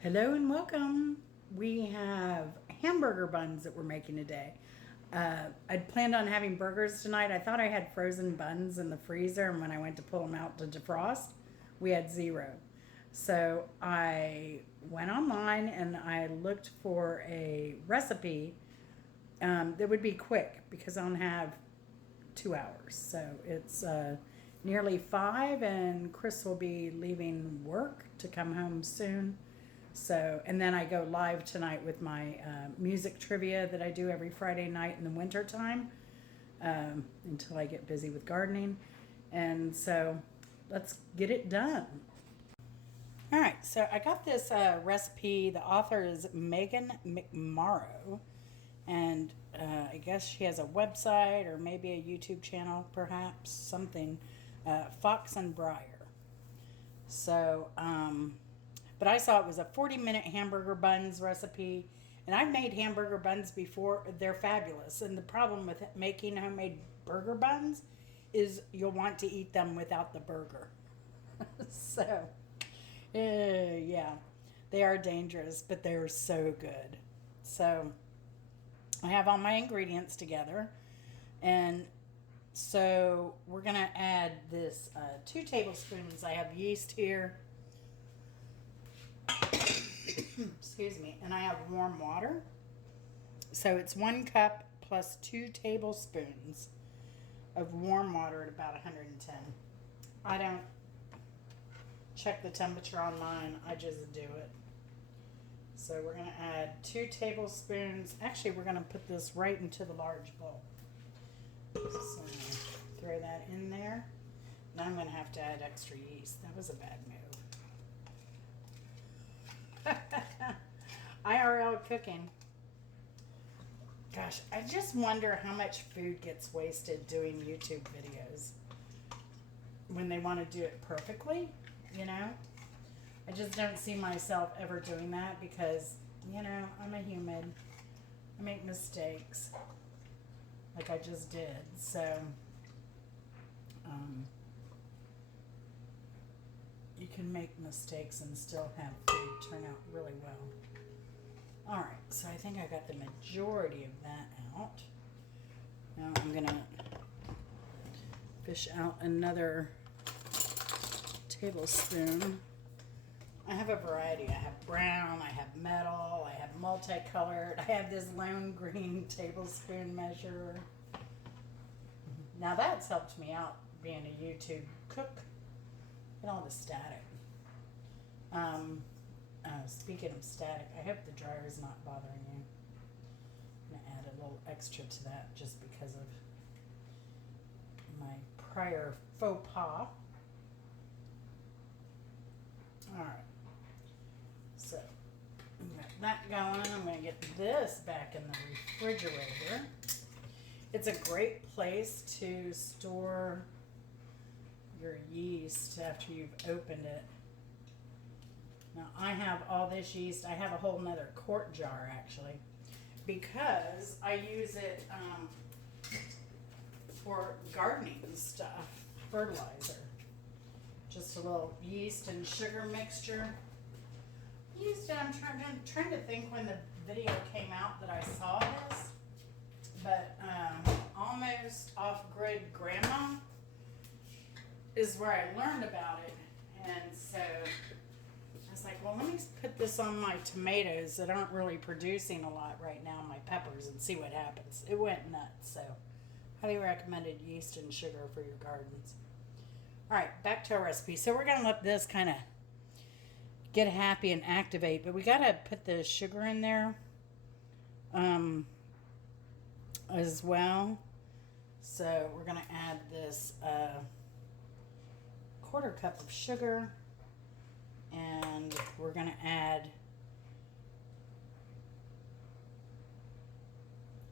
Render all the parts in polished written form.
Hello and welcome. We have hamburger buns that we're making today. I'd planned on having burgers tonight. I thought I had frozen buns in the freezer, and when I went to pull them out to defrost, we had zero. So I went online and I looked for a recipe that would be quick because I don't have 2 hours. So it's nearly 5, and Chris will be leaving work to come home soon. So, and then I go live tonight with my music trivia that I do every Friday night in the winter time until I get busy with gardening. And so let's get it done. All right, so I got this recipe. The author is Megan McMorrow, and I guess she has a website or maybe a YouTube channel, perhaps something. Fox and Briar. So, but I saw it was a 40-minute hamburger buns recipe, and I've made hamburger buns before. They're fabulous. And the problem with making homemade burger buns is you'll want to eat them without the burger. So, yeah, they are dangerous, but they're so good. So, I have all my ingredients together, and so we're going to add this 2 tablespoons. I have yeast here. Excuse me. And I have warm water. So it's 1 cup plus 2 tablespoons of warm water at about 110. I don't check the temperature on mine. I just do it. So we're going to add 2 tablespoons. Actually, we're going to put this right into the large bowl. So throw that in there. Now I'm going to have to add extra yeast. That was a bad move. IRL cooking. Gosh, I just wonder how much food gets wasted doing YouTube videos when they want to do it perfectly, you know? I just don't see myself ever doing that because, you know, I'm a human. I make mistakes like I just did. So, you can make mistakes and still have food turn out really well. All right, so I think I got the majority of that out. Now I'm gonna fish out another tablespoon. I have a variety. I have brown, I have metal, I have multicolored. I have this lone green tablespoon measure. Now that's helped me out being a YouTube cook. And all the static. Speaking of static, I hope the dryer is not bothering you. I'm going to add a little extra to that just because of my prior faux pas. Alright. So, I've got that going. I'm going to get this back in the refrigerator. It's a great place to store your yeast after you've opened it. Now I have all this yeast. I have a whole nother quart jar actually because I use it for gardening stuff, fertilizer. Just a little yeast and sugar mixture. I'm trying to think when the video came out that I saw this, but Almost Off-Grid Grandma is where I learned about it. And so I was like, well, let me put this on my tomatoes that aren't really producing a lot right now, my peppers, and see what happens. It went nuts. So highly recommended yeast and sugar for your gardens. All right, back to our recipe. So we're going to let this kind of get happy and activate, but we got to put the sugar in there as well. So we're going to add this 1/4 cup of sugar, and we're going to add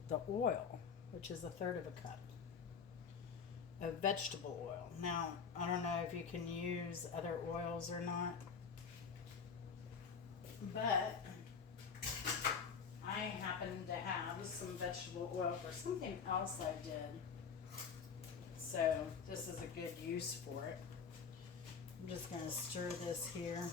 the oil, which is 1/3 of a cup of vegetable oil. Now, I don't know if you can use other oils or not, but I happen to have some vegetable oil for something else I did. So this is a good use for it. I'm just going to stir this here.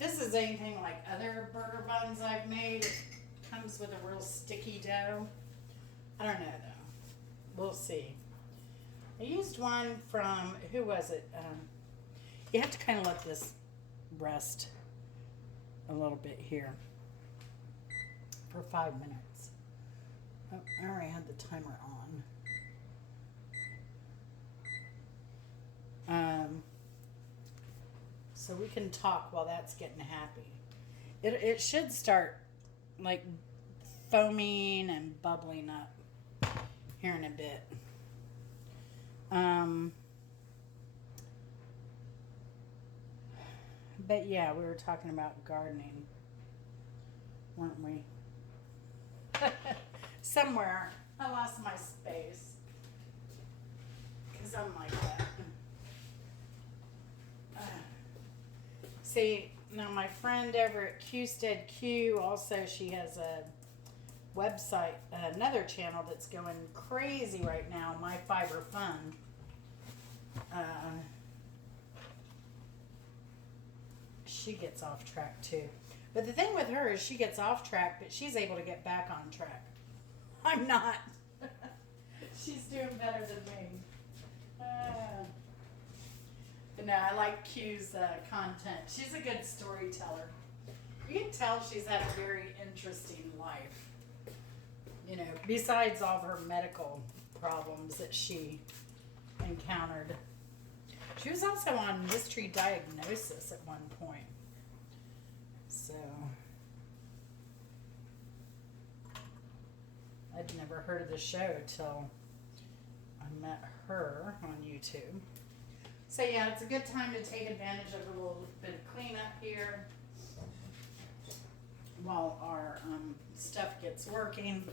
this is anything like other burger buns I've made, it comes with a real sticky dough. I don't know though. We'll see. I used one from, who was it? You have to kind of let this rest a little bit here for 5 minutes. Oh, I already had the timer on. So we can talk while that's getting happy. It should start like foaming and bubbling up here in a bit. But yeah, we were talking about gardening, weren't we? Somewhere I lost my space because I'm like that. See, now my friend over at Qstead Q, also she has a website, another channel that's going crazy right now, My Fiber Fun. She gets off track too. But the thing with her is she gets off track, but she's able to get back on track. I'm not. She's doing better than me. But no, I like Q's content. She's a good storyteller. You can tell she's had a very interesting life. You know, besides all of her medical problems that she encountered. She was also on mystery diagnosis at one point. So, I'd never heard of the show till I met her on YouTube. So yeah, it's a good time to take advantage of a little bit of cleanup here while our stuff gets working.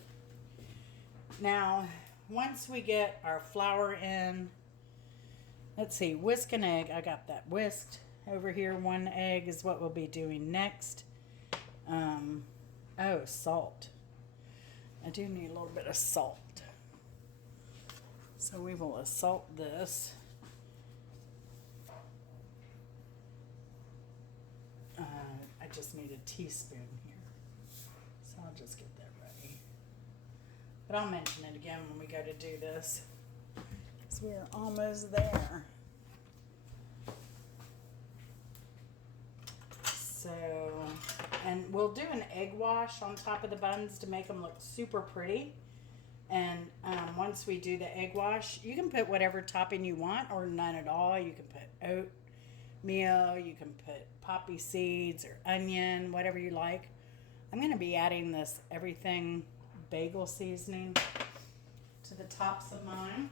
Now, once we get our flour in, let's see, whisk an egg. I got that whisked over here. 1 egg is what we'll be doing next. Oh, salt. I do need a little bit of salt. So we will salt this. I just need a teaspoon here. So I'll just get that ready. But I'll mention it again when we go to do this, because we're almost there. So, and we'll do an egg wash on top of the buns to make them look super pretty. And once we do the egg wash, you can put whatever topping you want or none at all. You can put oatmeal, you can put poppy seeds or onion, whatever you like. I'm going to be adding this everything bagel seasoning to the tops of mine.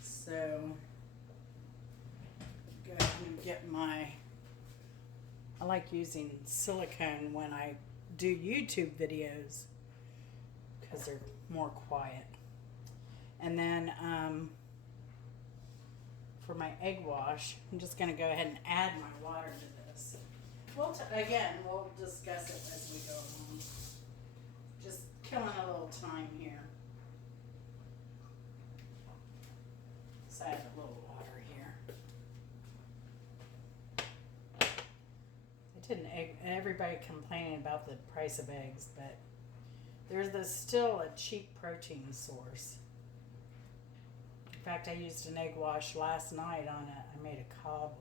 So, go ahead and get my, I like using silicone when I do YouTube videos because they're more quiet. And then for my egg wash, I'm just going to go ahead and add my water to this. Again, we'll discuss it as we go along. Just killing a little time here. So I add a little water here. I did an egg, everybody complaining about the price of eggs, but there's still a cheap protein source. In fact, I used an egg wash last night on it. I made a cobbler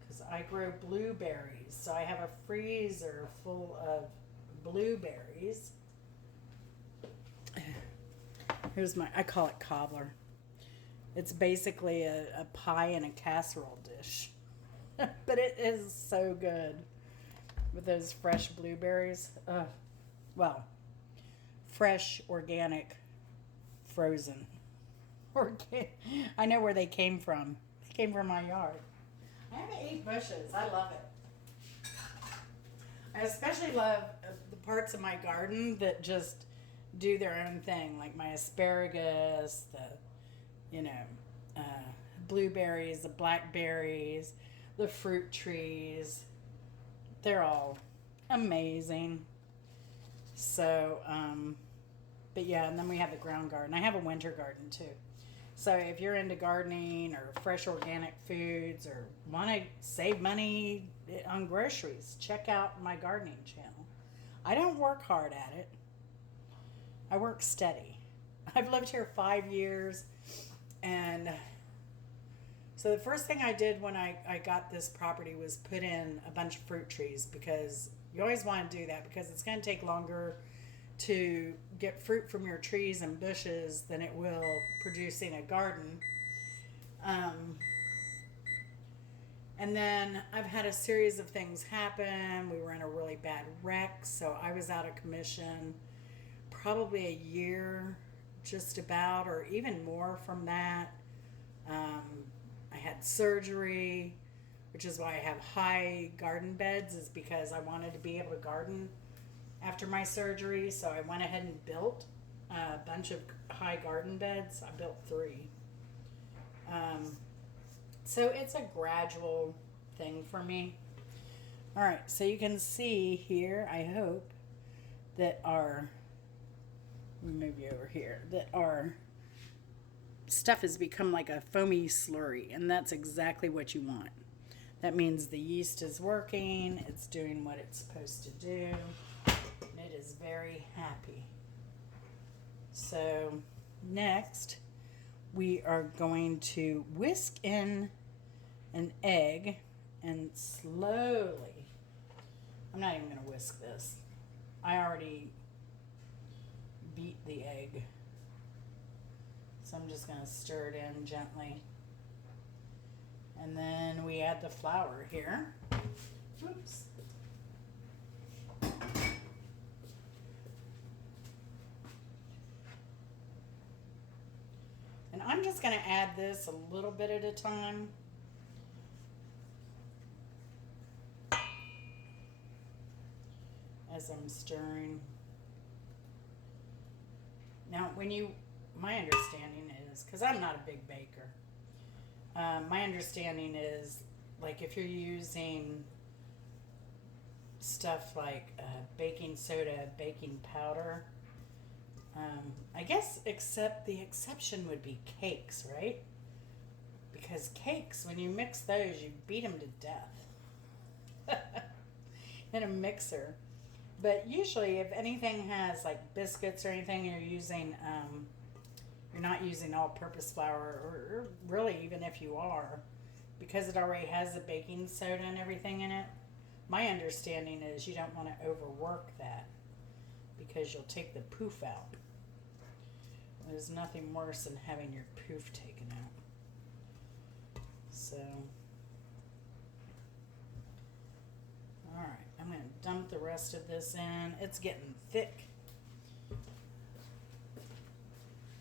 because I grow blueberries. So I have a freezer full of blueberries. Here's I call it cobbler. It's basically a pie in a casserole dish. But it is so good with those fresh blueberries. Well, fresh, organic, frozen. I know where they came from. They came from my yard. I have 8 bushes. I love it. I especially love the parts of my garden that just do their own thing, like my asparagus, the, blueberries, the blackberries, the fruit trees. They're all amazing. So, but yeah, and then we have the ground garden. I have a winter garden too. So if you're into gardening or fresh organic foods or want to save money on groceries, check out my gardening channel. I don't work hard at it. I work steady. I've lived here 5 years, and so the first thing I did when I got this property was put in a bunch of fruit trees, because you always want to do that because it's going to take longer to get fruit from your trees and bushes than it will producing a garden. And then I've had a series of things happen. We were in a really bad wreck, so I was out of commission probably a year, just about, or even more from that. I had surgery, which is why I have high garden beds, is because I wanted to be able to garden after my surgery. So I went ahead and built a bunch of high garden beds. I built 3. So it's a gradual thing for me. All right, so you can see here, I hope, that our, let me move you over here, that our stuff has become like a foamy slurry, and that's exactly what you want. That means the yeast is working, it's doing what it's supposed to do, and it is very happy. So next, we are going to whisk in an egg and slowly, I'm not even going to whisk this. I already beat the egg. So I'm just going to stir it in gently. And then we add the flour here. Oops. And I'm just going to add this a little bit at a time. As I'm stirring. Now, my understanding is, because I'm not a big baker, my understanding is, like, if you're using stuff like baking soda, baking powder, I guess the exception would be cakes, right? Because cakes, when you mix those, you beat them to death in a mixer. But usually, if anything has like biscuits or anything, you're not using all-purpose flour, or really even if you are, because it already has the baking soda and everything in it. My understanding is you don't want to overwork that, because you'll take the poof out. There's nothing worse than having your poof taken out. So, all right, I'm going to dump the rest of this in. It's getting thick.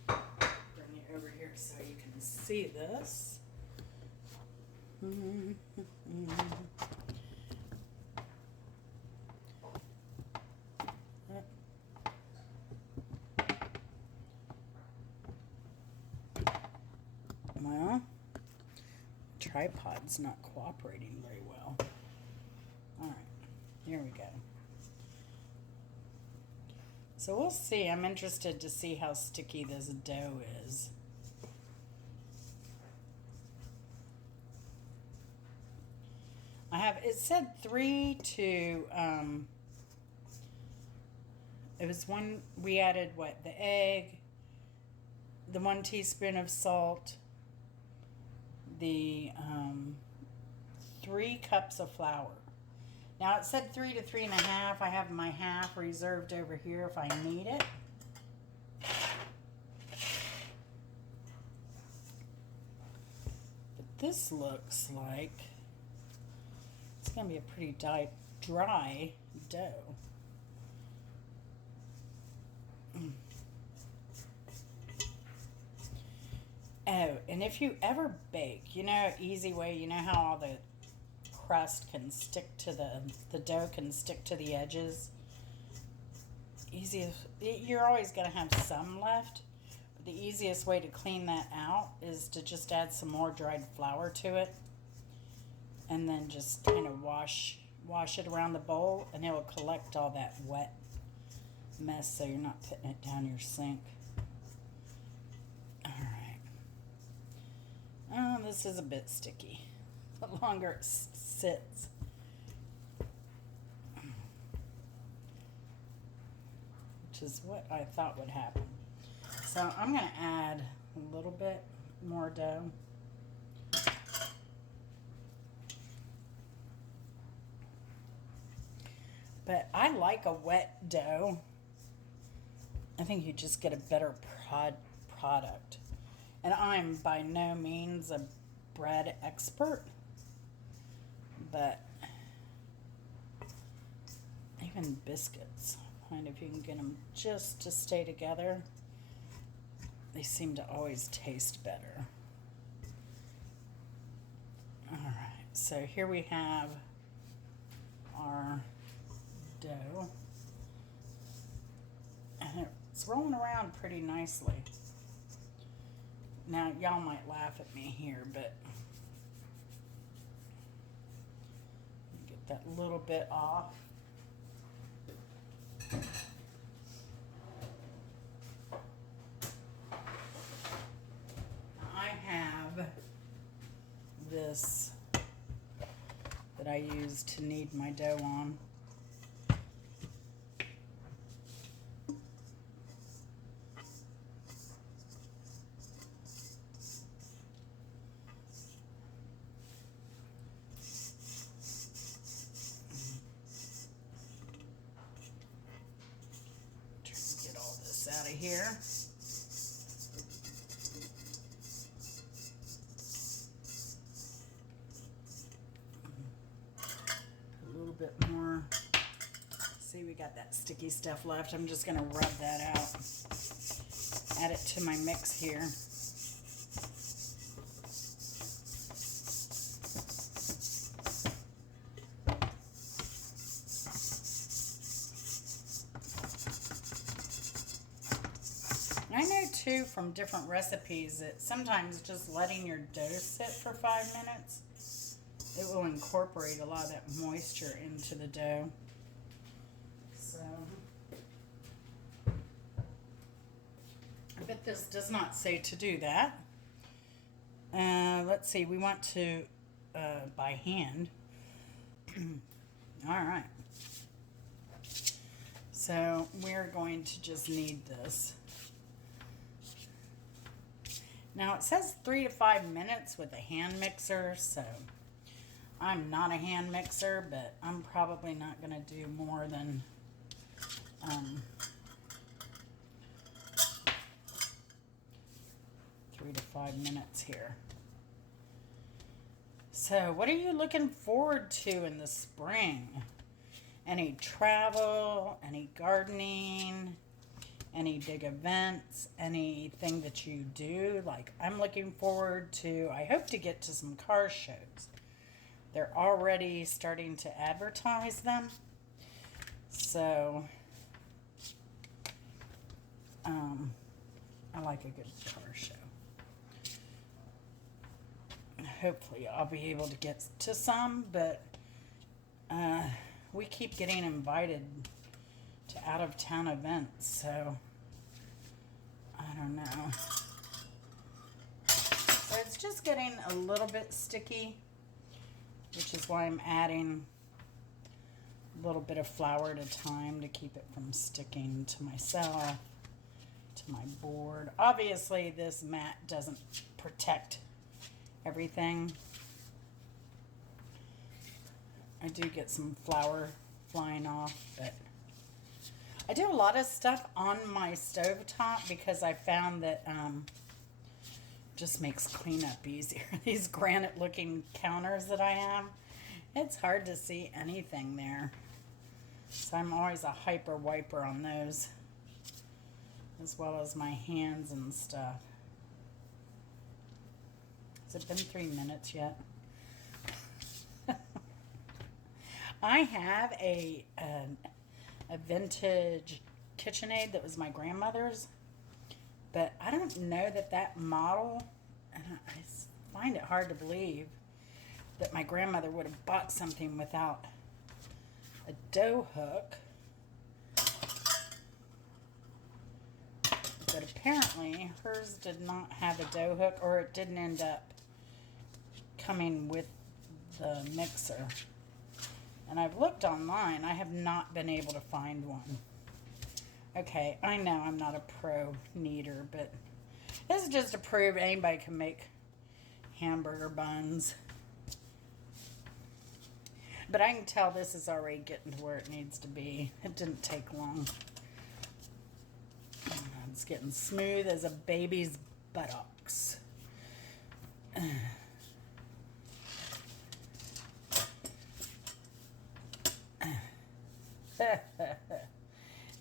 Bring it over here so you can see this. Well, tripod's not cooperating very well. All right, here we go. So we'll see. I'm interested to see how sticky this dough is. It said 3 to, it was one, we added what, the egg, the 1 teaspoon of salt, the 3 cups of flour. Now it said 3 to 3.5. I have my half reserved over here if I need it. But this looks like it's going to be a pretty dry dough. Oh, and if you ever bake, an easy way, how all the crust can stick to the dough can stick to the edges. You're always going to have some left. But the easiest way to clean that out is to just add some more dried flour to it. And then just kind of wash it around the bowl, and it will collect all that wet mess so you're not putting it down your sink. All right. this is a bit sticky. The longer it sits. Which is what I thought would happen. So I'm going to add a little bit more dough. But I like a wet dough. I think you just get a better product. And I'm by no means a bread expert, but even biscuits, find if you can get them just to stay together, they seem to always taste better. All right, so here we have our dough, and it's rolling around pretty nicely. Now y'all might laugh at me here, but get that little bit off. I have this that I use to knead my dough on. Out of here. A little bit more. See, we got that sticky stuff left. I'm just going to rub that out. Add it to my mix here. I know too from different recipes that sometimes just letting your dough sit for 5 minutes, it will incorporate a lot of that moisture into the dough. So, but this does not say to do that. Let's see, we want to by hand. All right. So we're going to just knead this. Now it says 3 to 5 minutes with a hand mixer, so I'm not a hand mixer, but I'm probably not going to do more than 3 to 5 minutes here. So what are you looking forward to in the spring? Any travel, any gardening, any big events, anything that you do? Like, I'm looking forward to, I hope to get to some car shows. They're already starting to advertise them. So, I like a good car show. Hopefully I'll be able to get to some, but we keep getting invited to out-of-town events, so I don't know. So it's just getting a little bit sticky, which is why I'm adding a little bit of flour at a time to keep it from sticking to myself, to my board. Obviously, this mat doesn't protect everything. I do get some flour flying off, but I do a lot of stuff on my stovetop because I found that just makes cleanup easier. These granite looking counters that I have, it's hard to see anything there. So I'm always a hyper wiper on those, as well as my hands and stuff. Has it been 3 minutes yet? I have a vintage KitchenAid that was my grandmother's, but I don't know that model, and I find it hard to believe that my grandmother would have bought something without a dough hook. But apparently hers did not have a dough hook, or it didn't end up coming with the mixer. And I've looked online. I have not been able to find one. Okay, I know I'm not a pro kneader, but this is just to prove anybody can make hamburger buns. But I can tell this is already getting to where it needs to be. It didn't take long. It's getting smooth as a baby's buttocks.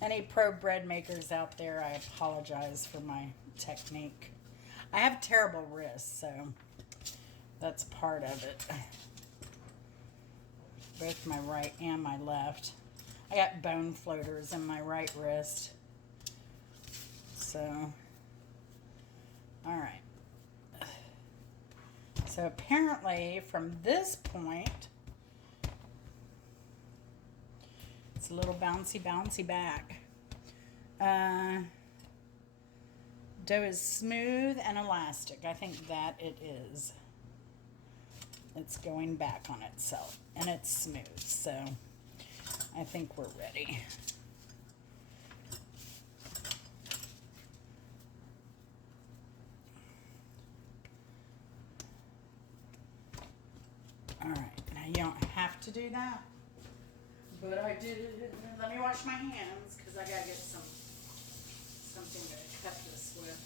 Any pro bread makers out there, I apologize for my technique. I have terrible wrists, so that's part of it. Both my right and my left. I got bone floaters in my right wrist. So, all right. So apparently from this point, it's a little bouncy back. Dough is smooth and elastic. I think that it is. It's going back on itself and it's smooth. So I think we're ready. All right, now you don't have to do that, but I did. Let me wash my hands because I gotta get something to cut this with.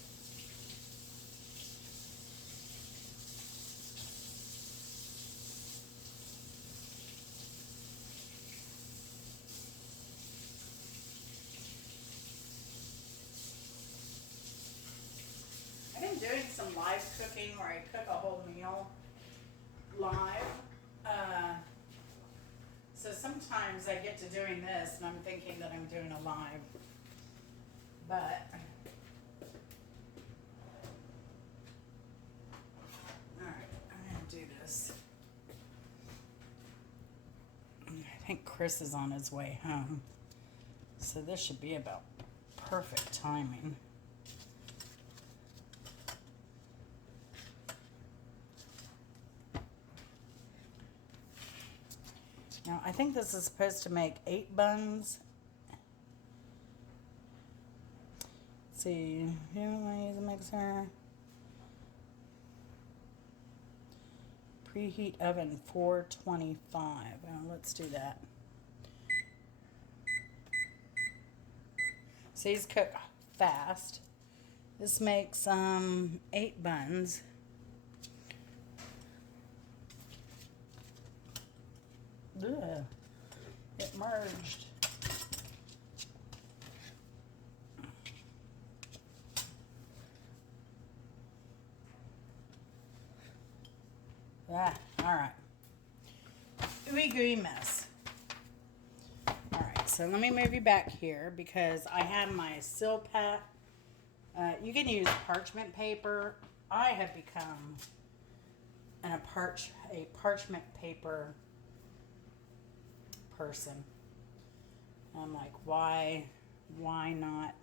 I've been doing some live cooking where I cook a whole meal live. So sometimes I get to doing this and I'm thinking that I'm doing a live, but alright, I'm gonna do this. I think Chris is on his way home, so this should be about perfect timing. Now, I think this is supposed to make 8 buns. Let's see, here I'm going to use a mixer. Preheat oven 425. Let's do that. So these cook fast. This makes 8 buns. Ugh, it merged. Ah, all right. Ooey gooey mess. All right, so let me move you back here because I have my Silpat. You can use parchment paper. I have become a parchment paper person. I'm like, why not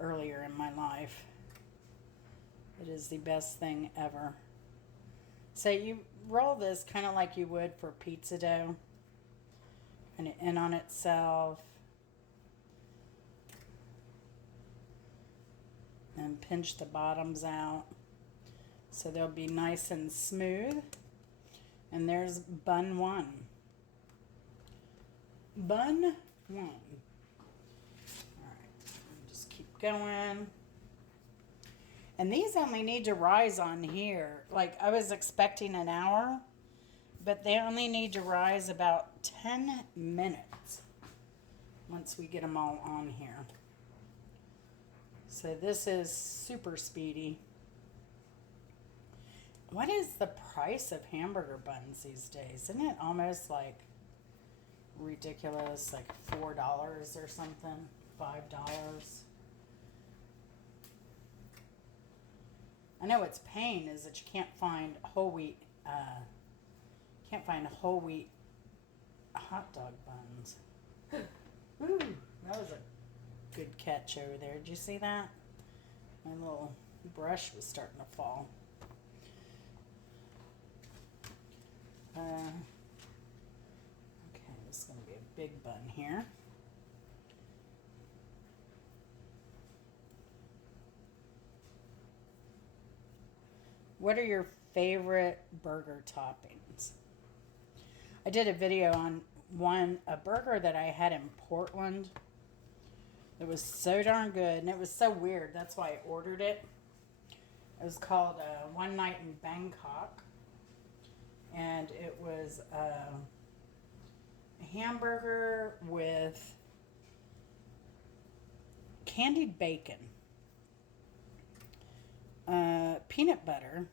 earlier in my life? It is the best thing ever. So you roll this kind of like you would for pizza dough, and it in on itself, and pinch the bottoms out so they'll be nice and smooth. And there's bun 1. Bun 1. All right, just keep going. And these only need to rise on here. Like, I was expecting an hour, but they only need to rise about 10 minutes once we get them all on here. So this is super speedy. What is the price of hamburger buns these days? Isn't it almost like ridiculous, like $4 or something, $5? I know what's pain is that you can't find whole wheat hot dog buns. Ooh, that was a good catch over there. Did you see that? My little brush was starting to fall. big bun here. What are your favorite burger toppings? I did a video on a burger that I had in Portland. It was so darn good, and it was so weird. That's why I ordered it. It was called One Night in Bangkok, and it was a hamburger with candied bacon, peanut butter,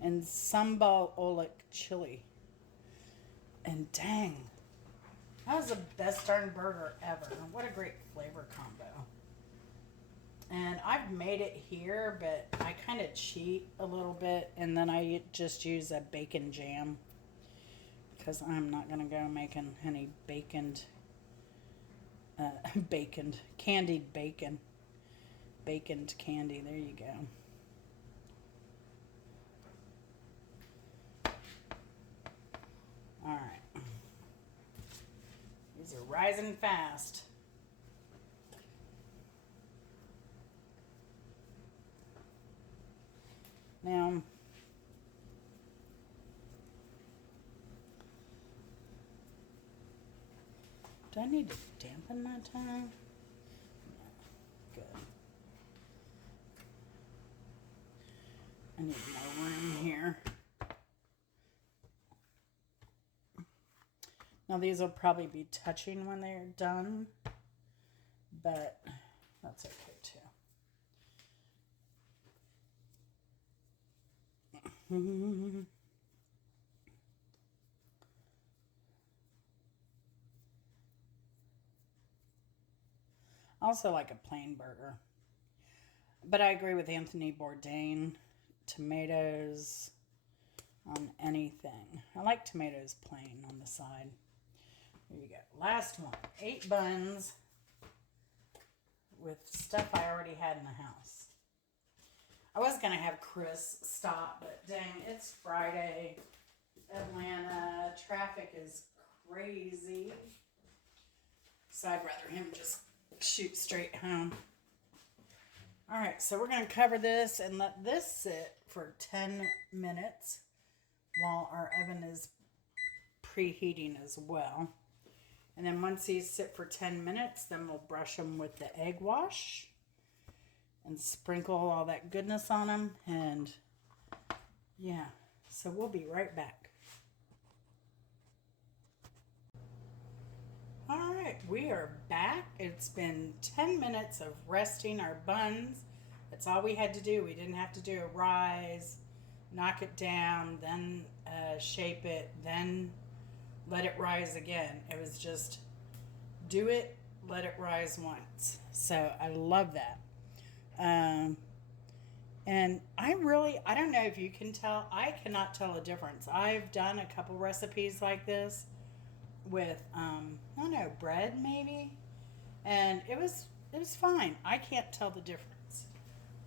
and sambal oelek chili. And dang, that was the best darn burger ever. What a great flavor combo. And I've made it here, but I kind of cheat a little bit, and then I just use a bacon jam because I'm not going to go making any candied bacon. Baconed candy, there you go. All right. These are rising fast. Now, do I need to dampen my tongue? Good. I need more room here. Now these will probably be touching when they're done, but that's okay too. I also like a plain burger, but I agree with Anthony Bourdain. Tomatoes on anything. I like tomatoes plain on the side. Here you go. Last one. 8 buns with stuff I already had in the house. I was going to have Chris stop, but dang, it's Friday. Atlanta. Traffic is crazy. So I'd rather him just shoot straight home. All right, so we're going to cover this and let this sit for 10 minutes while our oven is preheating as well. And then once these sit for 10 minutes, then we'll brush them with the egg wash and sprinkle all that goodness on them. And yeah, so we'll be right back. All right, we are back. It's been 10 minutes of resting our buns. That's all we had to do. We didn't have to do a rise, knock it down, then shape it, then let it rise again. It was just do it, let it rise once. So I love that. And I don't know if you can tell, I cannot tell a difference. I've done a couple recipes like this with, I don't know, bread maybe. And it was fine. I can't tell the difference.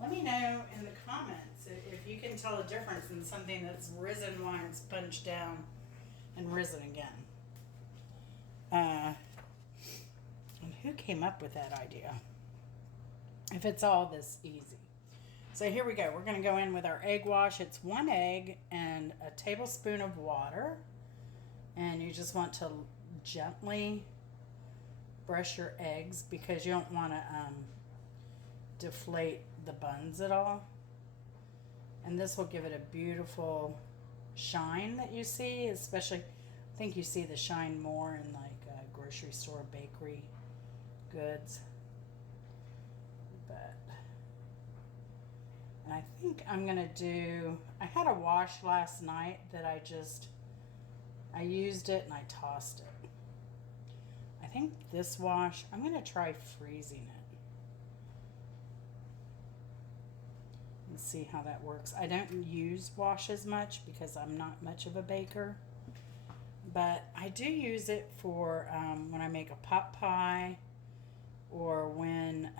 Let me know in the comments if you can tell a difference in something that's risen once, punched down, and risen again. And who came up with that idea? If it's all this easy. So here we go. We're going to go in with our egg wash. It's 1 egg and a tablespoon of water. And you just want to gently brush your eggs because you don't want to deflate the buns at all. And this will give it a beautiful shine that you see, especially, I think you see the shine more in like grocery store bakery goods. But, and I think I'm going to do, I had a wash last night that I used it and I tossed it. I think this wash, I'm going to try freezing it and see how that works. I don't use washes much because I'm not much of a baker, but I do use it for when I make a pot pie or when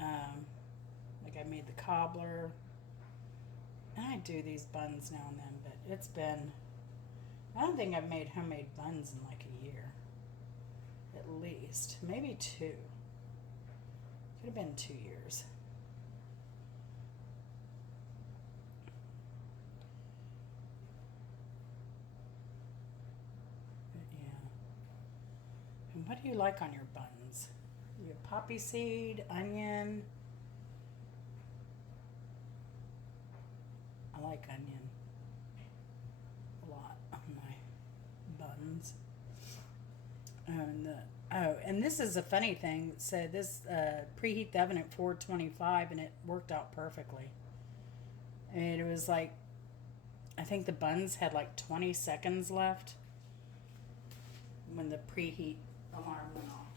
like I made the cobbler. And I do these buns now and then, but it's been, I don't think I've made homemade buns in like a year. At least. Maybe 2. Could have been 2 years. But yeah. And what do you like on your buns? You have poppy seed, onion. I like onion a lot on my buns. And this is a funny thing. So this preheat the oven at 425, and it worked out perfectly. And it was like, I think the buns had like 20 seconds left when the preheat alarm went off.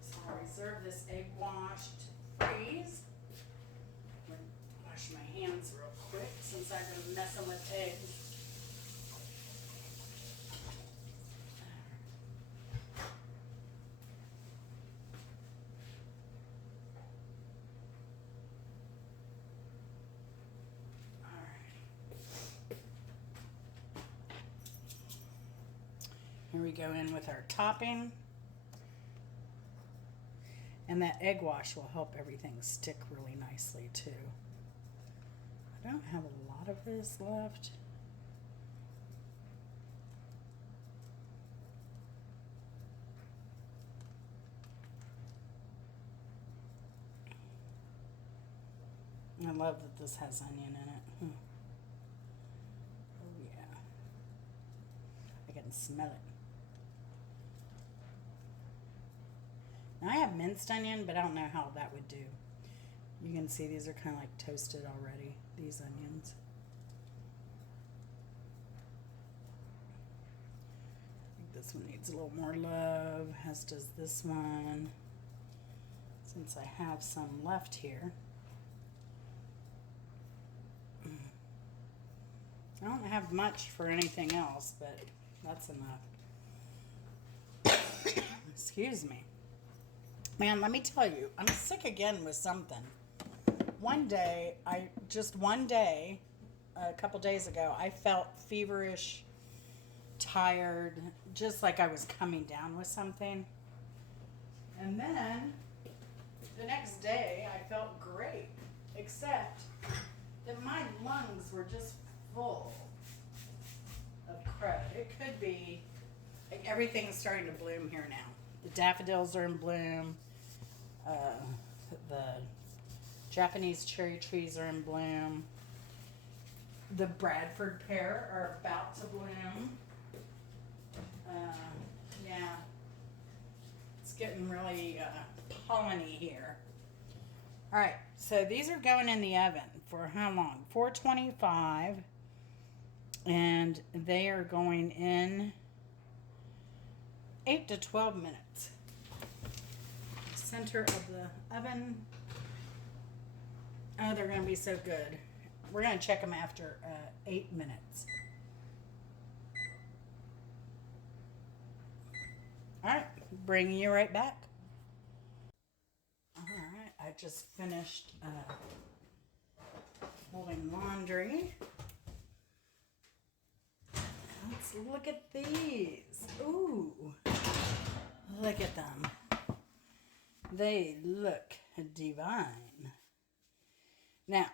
So I'll reserve this egg wash to freeze. I'm gonna wash my hands real quick since I've been messing with eggs. Here we go in with our topping. And that egg wash will help everything stick really nicely too. I don't have a lot of this left. I love that this has onion in it. Oh yeah. I can smell it. Now I have minced onion, but I don't know how that would do. You can see these are kind of like toasted already, these onions. I think this one needs a little more love, as does this one. Since I have some left here. I don't have much for anything else, but that's enough. Excuse me. Man, let me tell you, I'm sick again with something. One day, a couple days ago, I felt feverish, tired, just like I was coming down with something. And then, the next day, I felt great, except that my lungs were just full of crud. It could be, like, everything's starting to bloom here now. The daffodils are in bloom. The Japanese cherry trees are in bloom. The Bradford pear are about to bloom. Yeah, it's getting really polleny here. All right, so these are going in the oven for how long? 425, and they are going in 8 to 12 minutes. Center of the oven. Oh, they're going to be so good. We're going to check them after 8 minutes. All right, bringing you right back. All right, I just finished folding laundry. Let's look at these. Ooh, look at them. They look divine. Now,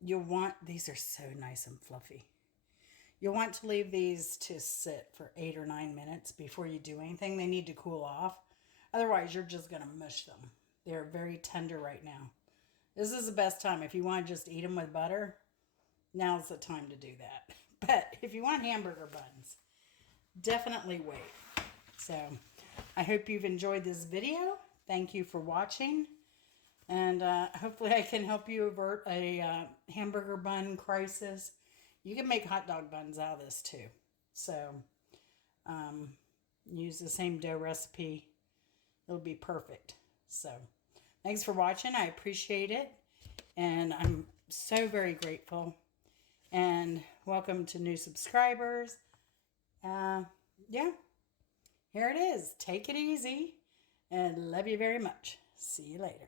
you'll want, these are so nice and fluffy. You'll want to leave these to sit for 8 or 9 minutes before you do anything. They need to cool off. Otherwise, you're just going to mush them. They're very tender right now. This is the best time. If you want to just eat them with butter, now's the time to do that. But if you want hamburger buns, definitely wait. So, I hope you've enjoyed this video. Thank you for watching. And hopefully I can help you avert a hamburger bun crisis. You can make hot dog buns out of this too. So use the same dough recipe. It'll be perfect. So thanks for watching. I appreciate it. And I'm so very grateful. And welcome to new subscribers. Yeah, here it is. Take it easy. And love you very much. See you later.